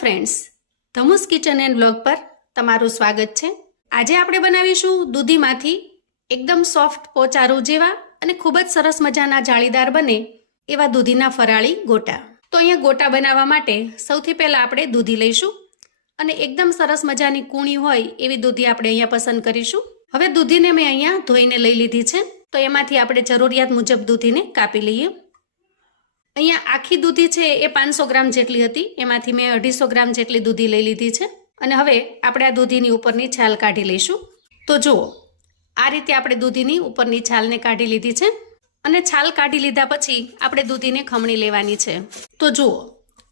Friends Dhamus kitchen and blog પર તમારું સ્વાગત છે. આજે આપણે બનાવીશું દૂધીમાંથી એકદમ સોફ્ટ પોચારું જેવા અને ખૂબ જ સરસ મજાના જાળીદાર બને એવા દૂધીના ફરાળી ગોટા. તો અહીંયા ગોટા બનાવવા માટે સૌથી પહેલાં આપણે દૂધી લઈશું અને એકદમ સરસ મજાની કૂણી હોય એવી દૂધી આપણે અહીંયા પસંદ કરીશું. હવે દૂધીને મેં અહીંયા ધોઈને લઈ લીધી છે. તો એમાંથી આપણે જરૂરિયાત મુજબ દૂધીને કાપી લઈએ. અહીંયા આખી દૂધી છે એ પાંચસો ગ્રામ જેટલી હતી. એમાંથી મેં અઢીસો ગ્રામ જેટલી દૂધી લઈ લીધી છે. અને હવે આપણે આ દૂધીની ઉપરની છાલ કાઢી લઈશું. તો જુઓ, આ રીતે આપણે દૂધીની ઉપરની છાલને કાઢી લીધી છે. અને છાલ કાઢી લીધા પછી આપણે દૂધીને ખમણી લેવાની છે. તો જુઓ,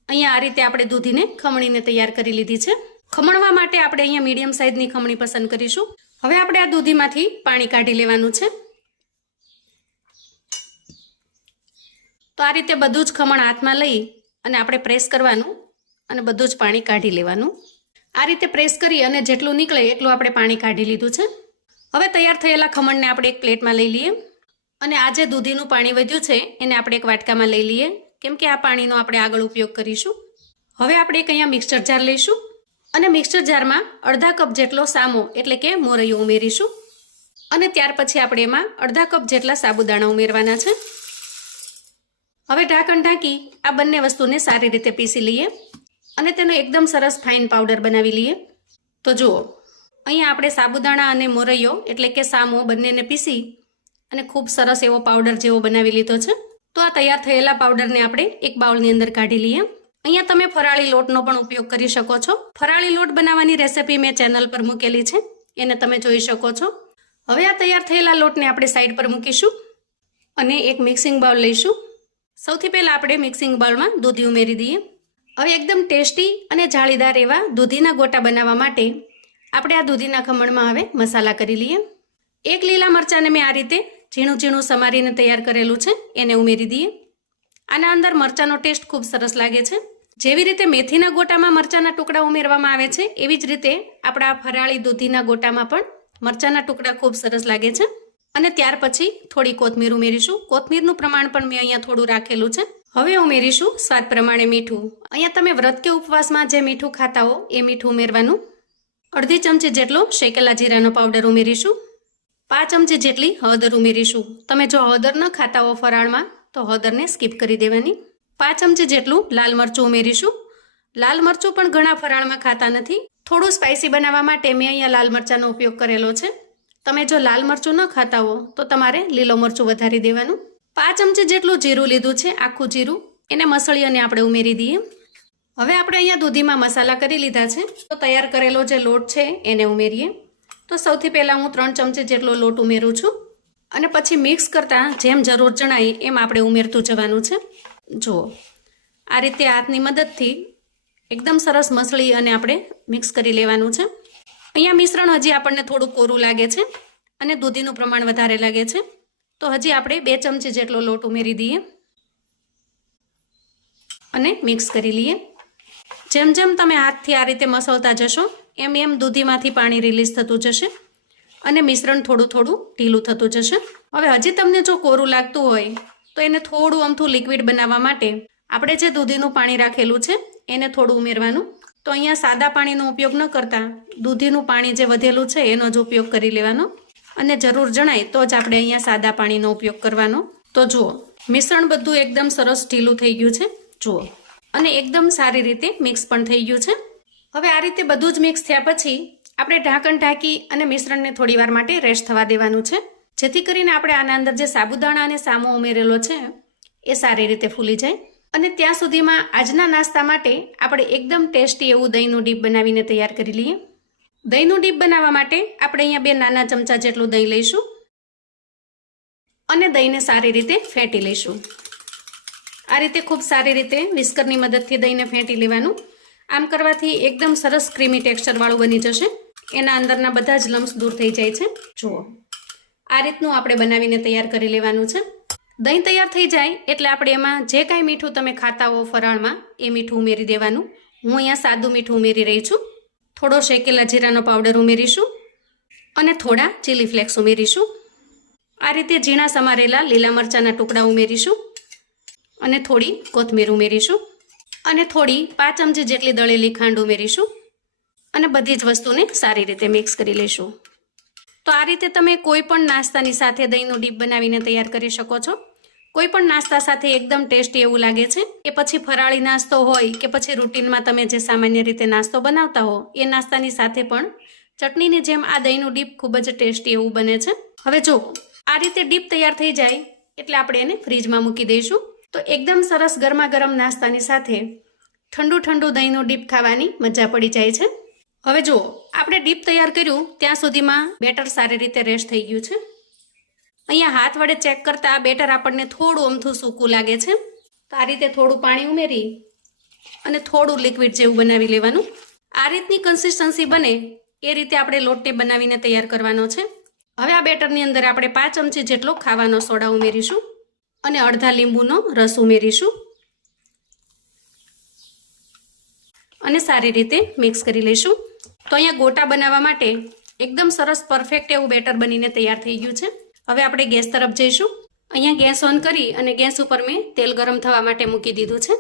અહીંયા આ રીતે આપણે દૂધીને ખમણીને તૈયાર કરી લીધી છે. ખમણવા માટે આપણે અહીંયા મીડિયમ સાઇઝની ખમણી પસંદ કરીશું. હવે આપણે આ દૂધીમાંથી પાણી કાઢી લેવાનું છે. તો આ રીતે બધું જ ખમણ હાથમાં લઈ અને આપણે પ્રેસ કરવાનું અને બધું જ પાણી કાઢી લેવાનું. આ રીતે પ્રેસ કરી અને જેટલું નીકળે એટલું આપણે પાણી કાઢી લીધું છે. હવે તૈયાર થયેલા ખમણને આપણે એક પ્લેટમાં લઈ લઈએ અને આ જે દૂધીનું પાણી વધ્યું છે એને આપણે એક વાટકામાં લઈ લઈએ. કેમ કે આ પાણીનો આપણે આગળ ઉપયોગ કરીશું. હવે આપણે એક અહીંયા મિક્સર જાર લઈશું અને મિક્સર જારમાં અડધા કપ જેટલો સામો એટલે કે મોરૈયો ઉમેરીશું. અને ત્યાર પછી આપણે એમાં અડધા કપ જેટલા સાબુદાણા ઉમેરવાના છે. હવે ઢાંકણ ઢાંકી આ બંને વસ્તુને સારી રીતે પીસી લઈએ અને તેનો એકદમ સરસ ફાઇન પાવડર બનાવી લઈએ. તો જુઓ, અહીંયા આપણે સાબુદાણા અને મોરૈયો એટલે કે સામો બંનેને પીસી અને ખૂબ સરસ એવો પાવડર જેવો બનાવી લીધો છે. તો આ તૈયાર થયેલા પાવડરને આપણે એક બાઉલની અંદર કાઢી લઈએ. અહીંયા તમે ફરાળી લોટનો પણ ઉપયોગ કરી શકો છો. ફરાળી લોટ બનાવવાની રેસિપી મેં ચેનલ પર મૂકેલી છે. એને તમે જોઈ શકો છો. હવે આ તૈયાર થયેલા લોટને આપણે સાઈડ પર મૂકીશું અને એક મિક્સિંગ બાઉલ લઈશું. સૌથી પહેલાં આપણે મિક્સિંગ બાઉલમાં દૂધી ઉમેરી દઈએ. હવે એકદમ ટેસ્ટી અને જાળીદાર એવા દૂધીના ગોટા બનાવવા માટે આપણે આ દૂધીના ખમણમાં હવે મસાલા કરી લઈએ. એક લીલા મરચાંને મેં આ રીતે ઝીણું ઝીણું સમારીને તૈયાર કરેલું છે, એને ઉમેરી દઈએ. આના અંદર મરચાંનો ટેસ્ટ ખૂબ સરસ લાગે છે. જેવી રીતે મેથીના ગોટામાં મરચાંના ટુકડા ઉમેરવામાં આવે છે, એવી જ રીતે આપણા ફરાળી દૂધીના ગોટામાં પણ મરચાંના ટુકડા ખૂબ સરસ લાગે છે. અને ત્યાર પછી થોડી કોથમીર ઉમેરીશું. કોથમીરનું પ્રમાણ પણ મેં અહીંયા થોડું રાખેલું છે. હવે ઉમેરીશું સ્વાદ પ્રમાણે મીઠું. અહીંયા તમે વ્રત કે ઉપવાસમાં જે મીઠું ખાતા હો, એ મીઠું ઉમેરવાનું. અડધી ચમચી જેટલો શેકેલા જીરાનો પાવડર ઉમેરીશું. પાંચ ચમચી જેટલી હળદર ઉમેરીશું. તમે જો હળદર ન ખાતા હો ફરાળમાં, તો હળદરને સ્કીપ કરી દેવાની. પાંચ ચમચી જેટલું લાલ મરચું ઉમેરીશું. લાલ મરચું પણ ઘણા ફરાળમાં ખાતા નથી. થોડું સ્પાઇસી બનાવવા માટે મેં અહીંયા લાલ મરચાંનો ઉપયોગ કરેલો છે. તમે જો લાલ મરચું ન ખાતા હો, તો તમારે લીલો મરચું વધારી દેવાનું. પાંચ ચમચી જેટલું જીરું લીધું છે, આખું જીરું. એને મસળી અને આપણે ઉમેરી દઈએ. હવે આપણે અહીંયા દૂધીમાં મસાલા કરી લીધા છે. તો તૈયાર કરેલો જે લોટ છે, એને ઉમેરીએ. તો સૌથી પહેલાં હું ત્રણ ચમચી જેટલો લોટ ઉમેરું છું. અને પછી મિક્સ કરતાં જેમ જરૂર જણાય, એમ આપણે ઉમેરતું જવાનું છે. જુઓ, આ રીતે હાથની મદદથી એકદમ સરસ મસળી અને આપણે મિક્સ કરી લેવાનું છે. અહીંયા મિશ્રણ હજી આપણને થોડું કોરું લાગે છે અને દૂધીનું પ્રમાણ વધારે લાગે છે. તો હજી આપણે બે ચમચી જેટલો લોટ ઉમેરી દઈએ અને મિક્સ કરી લઈએ. જેમ જેમ તમે હાથથી આ રીતે મસળતા જશો, એમ એમ દૂધીમાંથી પાણી રિલીઝ થતું જશે અને મિશ્રણ થોડું થોડું ઢીલું થતું જશે. હવે હજી તમને જો કોરું લાગતું હોય, તો એને થોડું અમથું લિક્વિડ બનાવવા માટે આપણે જે દૂધીનું પાણી રાખેલું છે, એને થોડું ઉમેરવાનું તો અહીંયા સાદા પાણીનો ઉપયોગ ન કરતા, દૂધીનું પાણી જે વધેલું છે એનો જ ઉપયોગ કરી લેવાનો. અને જરૂર જણાય તો જ આપણે અહીંયા સાદા પાણીનો ઉપયોગ કરવાનો. તો જુઓ, મિશ્રણ બધું એકદમ સરસ ઢીલું થઈ ગયું છે. જુઓ, અને એકદમ સારી રીતે મિક્સ પણ થઈ ગયું છે. હવે આ રીતે બધું જ મિક્સ થયા પછી, આપણે ઢાંકણ ઢાંકી અને મિશ્રણને થોડી વાર માટે રેસ્ટ થવા દેવાનું છે. જેથી કરીને આપણે આના અંદર જે સાબુદાણા અને સામો ઉમેરેલો છે, એ સારી રીતે ફૂલી જાય. અને ત્યાં સુધીમાં આજના નાસ્તા માટે આપણે એકદમ ટેસ્ટી એવું દહીંનું ડીપ બનાવીને તૈયાર કરી લઈએ. દહીંનું ડીપ બનાવવા માટે આપણે અહીંયા બે નાના ચમચા જેટલું દહીં લઈશું અને દહીંને સારી રીતે ફેંટી લઈશું. આ રીતે ખૂબ સારી રીતે વિસ્કરની મદદથી દહીંને ફેંટી લેવાનું. આમ કરવાથી એકદમ સરસ ક્રીમી ટેક્સચરવાળું બની જશે. એના અંદરના બધા જ લમ્સ દૂર થઈ જાય છે. જુઓ. આ રીતનું આપણે બનાવીને તૈયાર કરી લેવાનું છે. દહીં તૈયાર થઈ જાય એટલે આપણે એમાં જે કાંઈ મીઠું તમે ખાતા હો ફરાળમાં, એ મીઠું ઉમેરી દેવાનું. હું અહીંયા સાદું મીઠું ઉમેરી રહી છું. થોડો શેકેલા જીરાનો પાવડર ઉમેરીશું અને થોડા ચીલી ફ્લેક્સ ઉમેરીશું. આ રીતે ઝીણા સમારેલા લીલા મરચાંના ટુકડા ઉમેરીશું અને થોડી કોથમીર ઉમેરીશું અને થોડી પાંચ ચમચી જેટલી દળેલી ખાંડ ઉમેરીશું અને બધી જ વસ્તુને સારી રીતે મિક્સ કરી લઈશું. તો આ રીતે તમે કોઈ પણ નાસ્તાની સાથે દહીંનું ડીપ બનાવીને તૈયાર કરી શકો છો. કોઈ પણ નાસ્તા સાથે એકદમ ટેસ્ટી એવું લાગે છે કે પછી ફરાળી નાસ્તો હોય કે પછી રૂટીનમાં તમે જે સામાન્ય રીતે નાસ્તો બનાવતા હો, એ નાસ્તાની સાથે પણ ચટણીની જેમ આ દહીંનું ડીપ ખૂબ જ ટેસ્ટી એવું બને છે. હવે જો, આ રીતે ડીપ તૈયાર થઈ જાય એટલે આપણે એને ફ્રીજમાં મૂકી દઈશું. તો એકદમ સરસ ગરમા ગરમ નાસ્તાની સાથે ઠંડુ ઠંડુ દહીંનું ડીપ ખાવાની મજા પડી જાય છે. હવે જુઓ, આપણે ડીપ તૈયાર કર્યું, ત્યાં સુધીમાં બેટર સારી રીતે રેસ્ટ થઈ ગયું છે. અહીંયા હાથ વડે ચેક કરતા બેટર આપણને થોડું અમથું સૂકું લાગે છે. તો આ રીતે થોડું પાણી ઉમેરી અને થોડું લિક્વિડ જેવું બનાવી લેવાનું. આ રીતની કન્સિસ્ટન્સી બને એ રીતે આપણે લોટને બનાવીને તૈયાર કરવાનો છે. હવે આ બેટરની અંદર આપણે પાંચ ચમચી જેટલો ખાવાનો સોડા ઉમેરીશું અને અડધા લીંબુનો રસ ઉમેરીશું. અને સારી રીતે મિક્સ કરી લઈશું. તો અહીંયા ગોટા બનાવવા માટે એકદમ સરસ પરફેક્ટ એવું બેટર બનીને તૈયાર થઈ ગયું છે. હવે આપણે ગેસ તરફ જઈશું. અહીંયા ગેસ ઓન કરી અને ગેસ ઉપર મેં તેલ ગરમ થવા માટે મૂકી દીધું છે.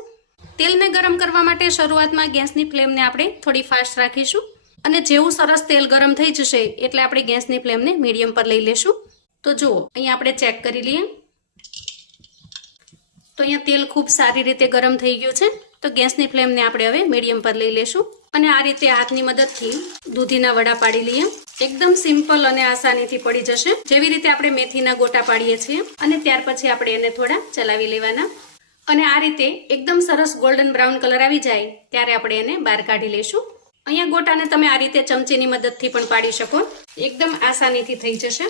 તેલને ગરમ કરવા માટે શરૂઆતમાં ગેસની ફ્લેમને આપણે થોડી ફાસ્ટ રાખીશું અને જેવું સરસ તેલ ગરમ થઈ જશે એટલે આપણે ગેસની ફ્લેમને મીડિયમ પર લઈ લેશું. તો જુઓ, અહીંયા આપણે ચેક કરી લઈએ. તો અહીંયા તેલ ખૂબ સારી રીતે ગરમ થઈ ગયું છે. તો ગેસની ફ્લેમને આપણે હવે મીડિયમ પર લઈ લેશું. અને આ રીતે હાથની મદદથી દૂધીના વડા પાડી લઈએ. એકદમ સિમ્પલ અને આસાનીથી પડી જશે. જેવી રીતે આપણે મેથીના ગોટા પાડીએ છીએ અને ત્યાર પછી આપણે એને થોડા ચલાવી લેવાના. અને આ રીતે એકદમ સરસ ગોલ્ડન બ્રાઉન કલર આવી જાય ત્યારે આપણે એને બહાર કાઢી લઈશું. અહીંયા ગોટાને તમે આ રીતે ચમચીની મદદથી પણ પાડી શકો. એકદમ આસાનીથી થઈ જશે.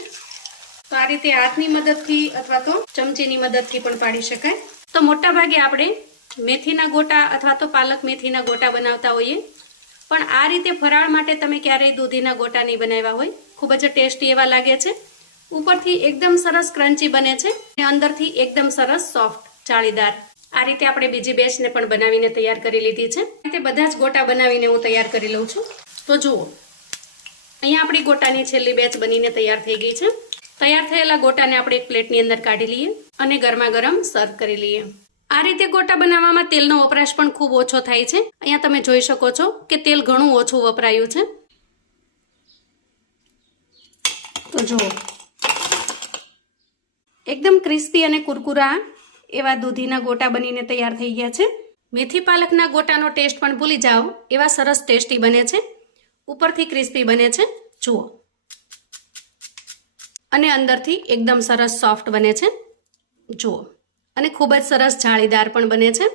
તો આ રીતે હાથની મદદથી અથવા તો ચમચીની મદદથી પણ પાડી શકાય. તો મોટાભાગે આપણે મેથીના ગોટા અથવા તો પાલક મેથીના ગોટા બનાવતા હોઈએ પણ આ રીતે ફરાળ માટે તમે ક્યારેય દૂધીના ગોટા નહીં બનાવ્યા હોય. ખૂબ જ ટેસ્ટી એવા લાગે છે. ઉપરથી એકદમ સરસ ક્રન્ચી બને છે અને અંદરથી એકદમ સરસ સોફ્ટ જાળીદાર આ રીતે આપણે બીજી બેચને પણ બનાવીને તૈયાર કરી લીધી છે. તે બધા જ ગોટા બનાવીને હું તૈયાર કરી લઉં છું. તો જુઓ, અહીંયા આપણી ગોટાની છેલ્લી બેચ બનીને તૈયાર થઈ ગઈ છે. તૈયાર થયેલા ગોટાને આપણે એક પ્લેટની અંદર કાઢી લઈએ અને ગરમા ગરમ સર્વ કરી લઈએ. આ રીતે ગોટા બનાવવામાં તેલનો વપરાશ પણ ખૂબ ઓછો થાય છે. અહીંયા તમે જોઈ શકો છો કે તેલ ઘણું ઓછું વપરાયું છે. તો જુઓ. એકદમ ક્રિસ્પી અને કુરકુરા એવા દૂધીના ગોટા બનીને તૈયાર થઈ ગયા છે. મેથી પાલકના ગોટાનો ટેસ્ટ પણ ભૂલી જાઓ, એવા સરસ ટેસ્ટી બને છે. ઉપરથી ક્રિસ્પી બને છે. જુઓ. અને અંદરથી એકદમ સરસ સોફ્ટ બને છે. જુઓ. અને ખૂબ જ સરસ જાળીદાર પણ બને છે.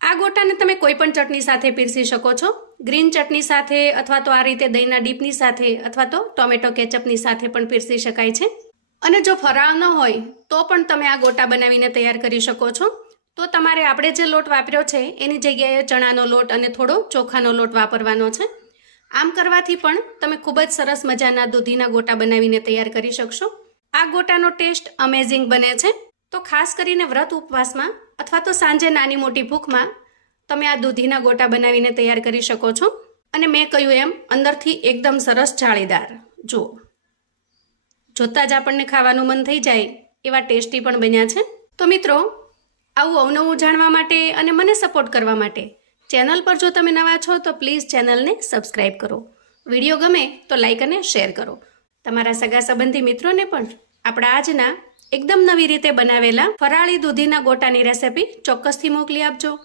આ ગોટાને તમે કોઈ પણ ચટણી સાથે પીરસી શકો છો. ગ્રીન ચટણી સાથે અથવા તો આ રીતે દહીંના ડીપની સાથે અથવા તો ટોમેટો કેચઅપની સાથે પણ પીરસી શકાય છે. અને જો ફરાળ ન હોય, તો પણ તમે આ ગોટા બનાવીને તૈયાર કરી શકો છો. તો તમારે આપણે જે લોટ વાપર્યો છે, એની જગ્યાએ ચણાનો લોટ અને થોડો ચોખાનો લોટ વાપરવાનો છે. આમ કરવાથી પણ તમે ખૂબ જ સરસ મજાના દૂધીના ગોટા બનાવીને તૈયાર કરી શકશો. આ ગોટાનો ટેસ્ટ અમેઝિંગ બને છે. તો ખાસ કરીને વ્રત ઉપવાસમાં અથવા તો સાંજે નાની મોટી ભૂખમાં તમે આ દૂધીના ગોટા બનાવીને તૈયાર કરી શકો છો. અને મેં કહ્યું એમ, અંદરથી એકદમ સરસ જાળીદાર. જુઓ. જોતાં જ આપણને ખાવાનું મન થઈ જાય એવા ટેસ્ટી પણ બન્યા છે. તો મિત્રો, આવું અવનવું જાણવા માટે અને મને સપોર્ટ કરવા માટે ચેનલ પર જો તમે નવા છો તો પ્લીઝ ચેનલને સબસ્ક્રાઈબ કરો. વીડિયો ગમે તો લાઈક અને શેર કરો. તમારા સગા સંબંધી મિત્રોને પણ આપણા આજના એકદમ નવી રીતે બનાવેલા ફરાળી દૂધીના ગોટાની રેસિપી ચોક્કસથી મોકલી આપજો.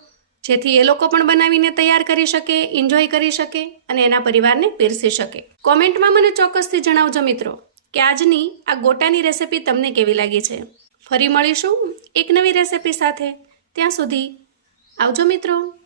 જેથી એ લોકો પણ બનાવીને તૈયાર કરી શકે એન્જોય કરી શકે અને એના પરિવારને પીરસી શકે. કોમેન્ટમાં મને ચોક્કસથી જણાવજો મિત્રો કે આજની આ ગોટાની રેસિપી તમને કેવી લાગી છે? ફરી મળીશું એક નવી રેસિપી સાથે. ત્યાં સુધી આવજો મિત્રો.